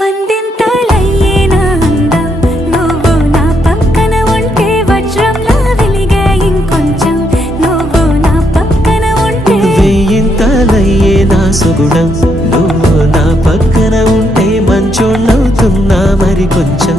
వందింతలయ్యేనా అందం నువ్వు నా పక్కన ఉంటే వజ్రంలా వెలిగే ఇంకొంచెం నువ్వు నా పక్కన ఉంటే వెయ్యింతలయ్యేనా సుగుణం నువ్వు నా పక్కన ఉంటే మంచోళ్ళవుతున్నా మరి కొంచెం